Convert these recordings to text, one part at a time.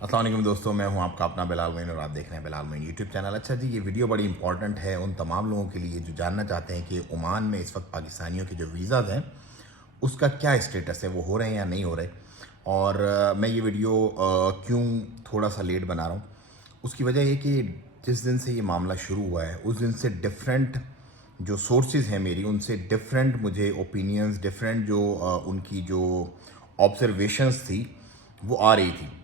अस्सलाम वालेकुम दोस्तों, मैं हूं आपका अपना बिलाल मोइन और आप देख रहे हैं बिलाल मोइन यूट्यूब चैनल। अच्छा जी, ये वीडियो बड़ी इंपॉर्टेंट है उन तमाम लोगों के लिए जो जानना चाहते हैं कि ओमान में इस वक्त पाकिस्तानियों के जो वीज़ाज़ हैं उसका क्या स्टेटस है, वो हो रहे हैं या नहीं हो रहे। और मैं ये वीडियो क्यों थोड़ा सा लेट बना रहा हूँ, उसकी वजह ये कि जिस दिन से ये मामला शुरू हुआ है उस दिन से डिफरेंट जो सोर्सेज हैं मेरी, उनसे डिफरेंट मुझे ओपिनियंस, डिफरेंट जो उनकी जो ऑब्जर्वेशंस थी वो आ रही थी।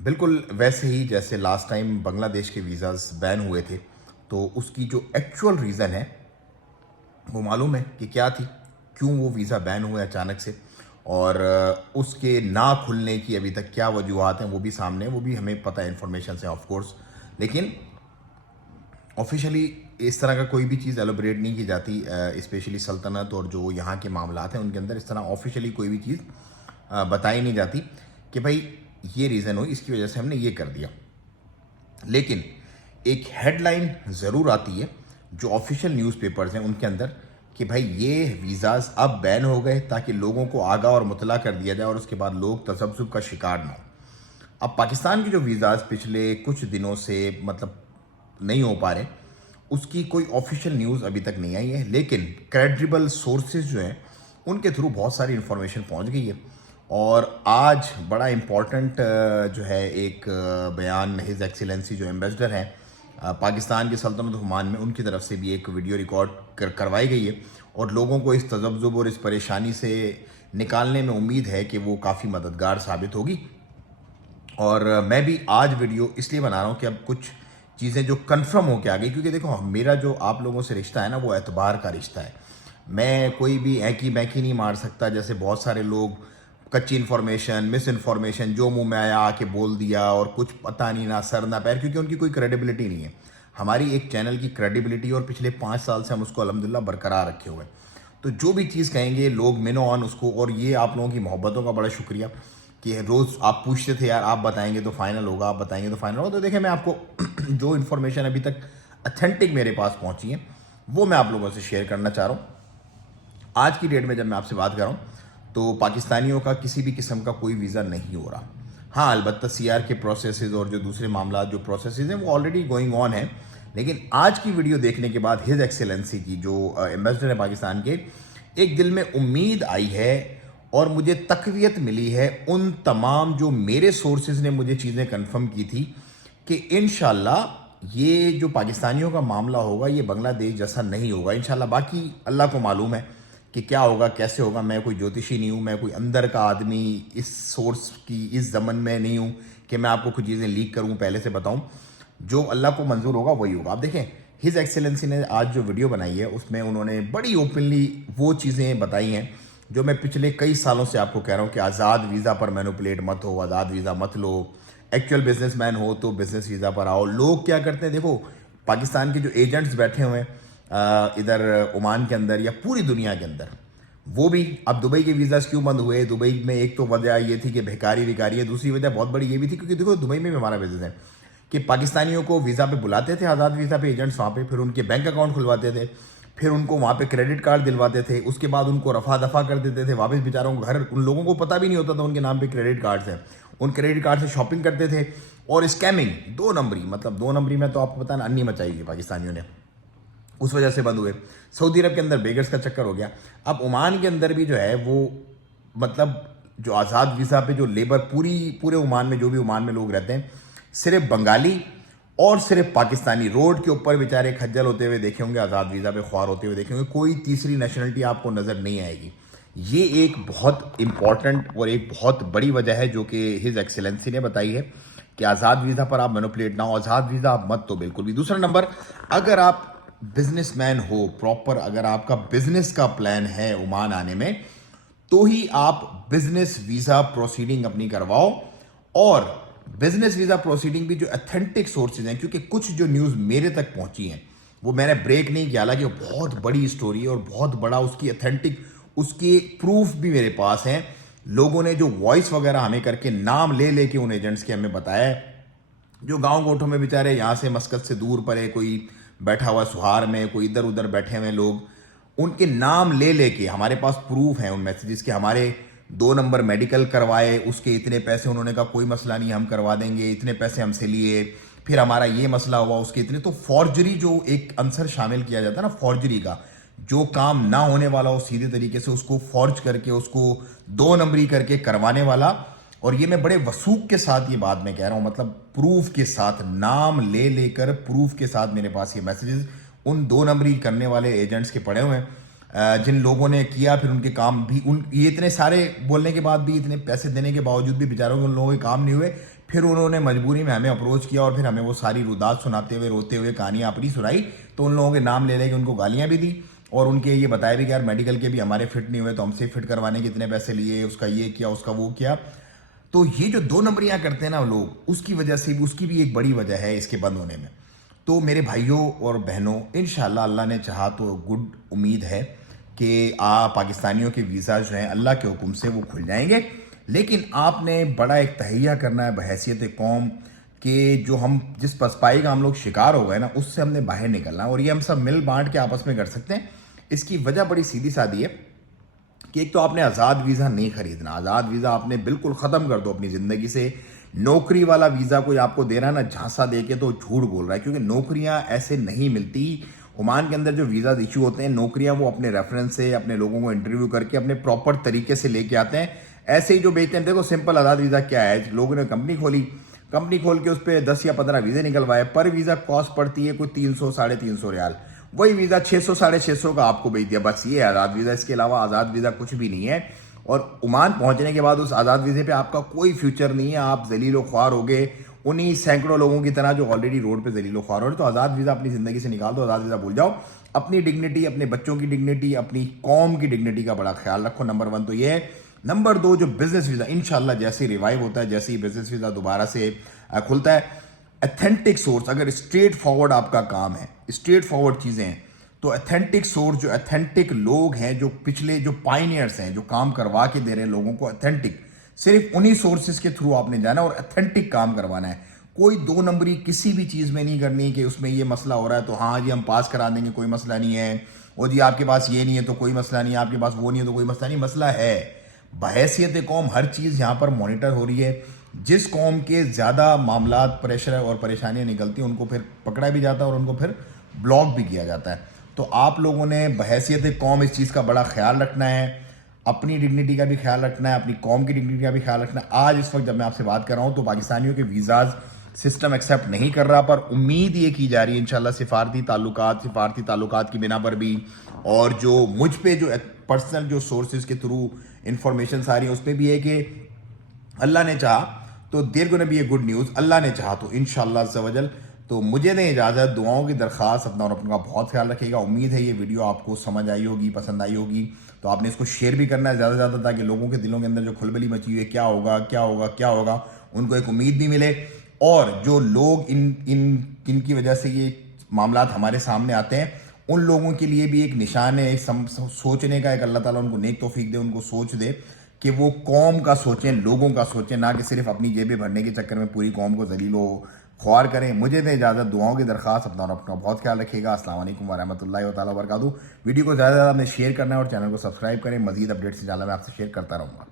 बिल्कुल वैसे ही जैसे लास्ट टाइम बांग्लादेश के वीज़ाज़ बैन हुए थे, तो उसकी जो एक्चुअल रीज़न है वो मालूम है कि क्या थी, क्यों वो वीज़ा बैन हुए अचानक से, और उसके ना खुलने की अभी तक क्या वजूहत हैं वो भी सामने, वो भी हमें पता है, इन्फॉर्मेशन से ऑफ कोर्स। लेकिन ऑफिशियली इस तरह का कोई भी चीज़ एलोबरेट नहीं की जाती, स्पेशली सल्तनत और जो यहाँ के मामलात हैं उनके अंदर इस तरह ऑफिशियली कोई भी चीज़ बताई नहीं जाती कि भाई ये रीज़न हो, इसकी वजह से हमने ये कर दिया। लेकिन एक हेडलाइन ज़रूर आती है जो ऑफिशियल न्यूज़पेपर्स हैं उनके अंदर कि भाई ये वीज़ाज़ अब बैन हो गए, ताकि लोगों को आगाह और मुतला कर दिया जाए और उसके बाद लोग तसब्जुब का शिकार ना हो। अब पाकिस्तान के जो वीज़ाज़ पिछले कुछ दिनों से मतलब नहीं हो पा रहे, उसकी कोई ऑफिशियल न्यूज़ अभी तक नहीं आई है, लेकिन क्रेडिबल सोर्सेज जो हैं उनके थ्रू बहुत सारी इन्फॉर्मेशन पहुंच गई है। और आज बड़ा इम्पॉर्टेंट जो है एक बयान हिज एक्सीलेंसी जो एम्बेसडर हैं पाकिस्तान की सल्तनत ओमान में, उनकी तरफ से भी एक वीडियो रिकॉर्ड करवाई गई है और लोगों को इस तज़ब्ज़ुब और इस परेशानी से निकालने में उम्मीद है कि वो काफ़ी मददगार साबित होगी। और मैं भी आज वीडियो इसलिए बना रहा हूँ कि अब कुछ चीज़ें जो कंफर्म होके आ गई, क्योंकि देखो मेरा जो आप लोगों से रिश्ता है ना वो एतबार का रिश्ता है। मैं कोई भी ऐकी बैकी नहीं मार सकता, जैसे बहुत सारे लोग कच्ची इन्फॉर्मेशन, मिस इन्फॉर्मेशन, जो मुंह में आया आके बोल दिया और कुछ पता नहीं, ना सर ना पैर, क्योंकि उनकी कोई क्रेडिबिलिटी नहीं है। हमारी एक चैनल की क्रेडिबिलिटी और पिछले 5 साल से हम उसको अल्हम्दुलिल्लाह बरकरार रखे हुए हैं। तो जो भी चीज़ कहेंगे लोग मिनो ऑन उसको, और ये आप लोगों की मोहब्बतों का बड़ा शुक्रिया कि रोज़ आप पूछते थे यार आप बताएंगे तो फाइनल होगा, आप बताएंगे तो फाइनल होगा। तो देखिए मैं आपको जो इन्फॉर्मेशन अभी तक अथेंटिक मेरे पास पहुंची है वो मैं आप लोगों से शेयर करना चाह रहा हूँ। आज की डेट में जब मैं आपसे बात कर रहा हूँ तो पाकिस्तानियों का किसी भी किस्म का कोई वीज़ा नहीं हो रहा। हाँ, अलबत्ता सीआर के प्रोसेसेस और जो दूसरे मामला जो प्रोसेसेस हैं वो ऑलरेडी गोइंग ऑन है। लेकिन आज की वीडियो देखने के बाद हिज एक्सेलेंसी की जो एम्बेसडर है पाकिस्तान के, एक दिल में उम्मीद आई है और मुझे तकवीत मिली है उन तमाम जो मेरे सोर्सेज ने मुझे चीज़ें कंफर्म की थी कि इंशाल्लाह ये जो पाकिस्तानियों का मामला होगा ये बांग्लादेश जैसा नहीं होगा इंशाल्लाह। बाकी अल्लाह को मालूम है कि क्या होगा, कैसे होगा। मैं कोई ज्योतिषी नहीं हूँ, मैं कोई अंदर का आदमी इस सोर्स की इस ज़मन में नहीं हूँ कि मैं आपको कुछ चीज़ें लीक करूँ, पहले से बताऊँ। जो अल्लाह को मंजूर होगा वही होगा। आप देखें हिज एक्सेलेंसी ने आज जो वीडियो बनाई है उसमें उन्होंने बड़ी ओपनली वो चीज़ें बताई हैं जो मैं पिछले कई सालों से आपको कह रहा हूँ कि आज़ाद वीज़ा पर मैनिपुलेट मत हो, आज़ाद वीज़ा मत लो, एक्चुअल बिजनेसमैन हो तो बिजनेस वीज़ा पर आओ। लोग क्या करते हैं, देखो पाकिस्तान के जो एजेंट्स बैठे हुए हैं इधर ओमान के अंदर या पूरी दुनिया के अंदर, वो भी अब दुबई के वीज़ाज क्यों बंद हुए, दुबई में एक तो वजह ये थी कि भिखारी विकारी है, दूसरी वजह बहुत बड़ी ये भी थी क्योंकि देखो दुबई में भी हमारा बिजनेस है कि पाकिस्तानियों को वीज़ा पे बुलाते थे, आज़ाद वीज़ा पे एजेंट्स वहाँ पे, फिर उनके बैंक अकाउंट खुलवाते थे, फिर उनको वहाँ पे क्रेडिट कार्ड दिलवाते थे, उसके बाद उनको रफा दफा कर देते थे वापस। बेचारों को घर, उन लोगों को पता भी नहीं होता था उनके नाम पे क्रेडिट कार्ड्स हैं, उन क्रेडिट कार्ड से शॉपिंग करते थे। और स्कैमिंग दो नंबरी, मतलब दो नंबरी में तो आपको पता ना अन्नी मचाई है पाकिस्तानियों ने, उस वजह से बंद हुए। सऊदी अरब के अंदर बेगर्स का चक्कर हो गया। अब ओमान के अंदर भी जो है वो मतलब जो आज़ाद वीज़ा पे जो लेबर पूरे ओमान में जो भी ओमान में लोग रहते हैं, सिर्फ बंगाली और सिर्फ पाकिस्तानी रोड के ऊपर बेचारे खज्जल होते हुए देखे होंगे, आज़ाद वीज़ा पे ख्वार होते हुए देखे होंगे। कोई तीसरी नेशनलिटी आपको नज़र नहीं आएगी। ये एक बहुत इंपॉर्टेंट और एक बहुत बड़ी वजह है जो कि हिज एक्सेलेंसी ने बताई है कि आज़ाद वीज़ा पर आप मैनिपुलेट ना हो, आज़ाद वीज़ा आप मत तो बिल्कुल भी। दूसरा नंबर, अगर आप बिजनेसमैन हो प्रॉपर, अगर आपका बिजनेस का प्लान है ओमान आने में, तो ही आप बिजनेस वीज़ा प्रोसीडिंग अपनी करवाओ। और बिजनेस वीज़ा प्रोसीडिंग भी जो अथेंटिक सोर्सेज हैं, क्योंकि कुछ जो न्यूज़ मेरे तक पहुंची हैं वो मैंने ब्रेक नहीं किया, हालांकि बहुत बड़ी स्टोरी है और बहुत बड़ा उसकी अथेंटिक, उसके प्रूफ भी मेरे पास हैं। लोगों ने जो वॉइस वगैरह हमें करके नाम ले लेके उन एजेंट्स के हमें बताया है, जो गांव गोठों में बेचारे यहाँ से मस्कत से दूर पर है, कोई बैठा हुआ सुहार में, कोई इधर उधर बैठे हुए लोग, उनके नाम ले लेके हमारे पास प्रूफ हैं उन मैसेजेस के। हमारे 2 नंबर मेडिकल करवाए, उसके इतने पैसे, उन्होंने कहा कोई मसला नहीं हम करवा देंगे, इतने पैसे हमसे लिए, फिर हमारा ये मसला हुआ, उसके इतने। तो फॉर्जरी जो एक आंसर शामिल किया जाता है ना, फॉर्जरी का, जो काम ना होने वाला हो सीधे तरीके से उसको फॉर्ज करके उसको 2 नंबरी करके करवाने वाला। और ये मैं बड़े वसूख के साथ ये बात मैं कह रहा हूँ, मतलब प्रूफ के साथ, नाम ले लेकर प्रूफ के साथ मेरे पास ये मैसेजेस उन 2 नंबरी करने वाले एजेंट्स के पड़े हुए हैं, जिन लोगों ने किया, फिर उनके काम भी ये इतने सारे बोलने के बाद भी, इतने पैसे देने के बावजूद भी बेचारों के उन लोगों के काम नहीं हुए। फिर उन्होंने मजबूरी में हमें अप्रोच किया और फिर हमें वो सारी रुदात सुनाते हुए, रोते हुए कहानियाँ अपनी सुनाई। तो उन लोगों के नाम ले लेके उनको गालियाँ भी दी और उनके ये बताया भी कि यार मेडिकल के भी हमारे फिट नहीं हुए, तो हमसे फिट करवाने के इतने पैसे लिए, उसका ये किया, उसका वो किया। तो ये जो 2 नंबरियाँ करते हैं ना लोग, उसकी वजह से भी, उसकी भी एक बड़ी वजह है इसके बंद होने में। तो मेरे भाइयों और बहनों, इंशाल्लाह अल्लाह ने चाहा तो गुड उम्मीद है कि पाकिस्तानियों के वीज़ा जो हैं अल्लाह के हुक्म से वो खुल जाएंगे। लेकिन आपने बड़ा एक तहैया करना है बहैसियत कौम कि जो हम जिस पसपाई का हम लोग शिकार हो गए ना, उससे हमने बाहर निकलना है। और ये हम सब मिल बांट के आपस में कर सकते हैं। इसकी वजह बड़ी सीधी सादी है कि एक तो आपने आज़ाद वीज़ा नहीं खरीदना, आज़ाद वीज़ा आपने बिल्कुल ख़त्म कर दो अपनी ज़िंदगी से। नौकरी वाला वीज़ा कोई आपको दे रहा है ना झांसा दे के, तो झूठ बोल रहा है, क्योंकि नौकरियां ऐसे नहीं मिलती। ओमान के अंदर जो वीज़ा इशू होते हैं, नौकरियां वो अपने रेफरेंस से अपने लोगों को इंटरव्यू करके अपने प्रॉपर तरीके से लेके आते हैं। ऐसे ही जो बेचते हैं, देखो सिंपल आज़ाद वीज़ा क्या है, लोगों ने कंपनी खोली, कंपनी खोल के उस पर 10 या 15 वीज़े निकलवाए, पर वीज़ा कॉस्ट पड़ती है कोई 300 साढ़े 300 रियाल। वही वीज़ा 600 साढ़े 600 का आपको भेज दिया, बस ये आज़ाद वीज़ा। इसके अलावा आज़ाद वीज़ा कुछ भी नहीं है। और ओमान पहुंचने के बाद उस आज़ाद वीज़े पे आपका कोई फ्यूचर नहीं है, आप जलीलो ख्वार हो गए उन्हीं सैकड़ों लोगों की तरह जो ऑलरेडी रोड पे जलीलो ख्वार हो रहे। तो आज़ाद वीज़ा अपनी ज़िंदगी से निकाल दो, आज़ाद वीज़ा भूल जाओ। अपनी डिग्निटी, अपने बच्चों की डिग्निटी, अपनी कौम की डिग्निटी का बड़ा ख्याल रखो। नंबर 1 तो ये है। नंबर 2, जो बिजनेस वीज़ा इंशाल्लाह जैसे रिवाइव होता है, जैसे ही बिजनेस वीज़ा दोबारा से खुलता है, अथेंटिक सोर्स, अगर स्ट्रेट फॉरवर्ड आपका काम है, स्ट्रेट फॉरवर्ड चीज़ें हैं, तो अथेंटिक सोर्स, जो अथेंटिक लोग हैं, जो पिछले जो पाइनियर्स हैं, जो काम करवा के दे रहे हैं लोगों को अथेंटिक, सिर्फ उन्हीं सोर्सेज के थ्रू आपने जाना और अथेंटिक काम करवाना है। कोई 2 नंबरी किसी भी चीज़ में नहीं करनी कि उसमें ये मसला हो रहा है तो हाँ जी हम पास करा देंगे, कोई मसला नहीं है, और जी आपके पास ये नहीं है तो कोई मसला नहीं है, आपके पास वो नहीं है तो कोई मसला नहीं। मसला है बहैसियत कौम, हर चीज़ यहाँ पर मॉनिटर हो रही है। जिस कौम के ज़्यादा मामला, प्रेशर और परेशानियाँ निकलती हैं, उनको फिर पकड़ा भी जाता है और उनको फिर ब्लॉक भी किया जाता है। तो आप लोगों ने बहैसियत कौम इस चीज़ का बड़ा ख्याल रखना है, अपनी डिग्निटी का भी ख्याल रखना है, अपनी कौम की डिग्निटी का भी ख्याल रखना है। आज इस वक्त जब मैं आपसे बात कर रहा हूँ तो पाकिस्तानियों के वीज़ाज़ सिस्टम एक्सेप्ट नहीं कर रहा, पर उम्मीद ये की जा रही है इंशाल्लाह सिफारती ताल्लुकात की बिना पर भी, और जो मुझ पे जो पर्सनल जो सोर्सेज के थ्रू इंफॉर्मेशन सारी है उस पर भी है कि अल्लाह ने चाहा तो there gonna be a good news, अल्लाह ने चाहा तो इंशाल्लाह अज़्ज़ा वजल। तो मुझे दें इजाज़त, दुआओं की दरख्वास्त, अपना और अपना बहुत ख्याल रखिएगा। उम्मीद है ये वीडियो आपको समझ आई होगी, पसंद आई होगी, तो आपने इसको शेयर भी करना है ज़्यादा से ज़्यादा, ताकि लोगों के दिलों के अंदर जो खुलबली मची हुई है क्या होगा क्या होगा क्या होगा, उनको एक उम्मीद भी मिले। और जो लोग इनकी वजह से ये मामलात हमारे सामने आते हैं, उन लोगों के लिए भी एक निशान है, एक सोचने का, एक अल्लाह ताला उनको नेक तौफीक दे, उनको सोच दे कि वो कौम का सोचें, लोगों का सोचें, ना कि सिर्फ अपनी जेबें भरने के चक्कर में पूरी कौम को जलीलो ख्वार करें। मुझे दें इजाज़त, दुआओं की दरख्वास्त, अपना और अपना बहुत ख्याल रखिएगा। अस्सलाम वालेकुम वरहमतुल्लाहि वबरकातुहू। वीडियो को ज़्यादा से ज़्यादा आपने शेयर करना है और चैनल को सब्सक्राइब करें। मज़ीद अपडेट्स इंशाल्लाह मैं आपसे शेयर करता रहूँगा।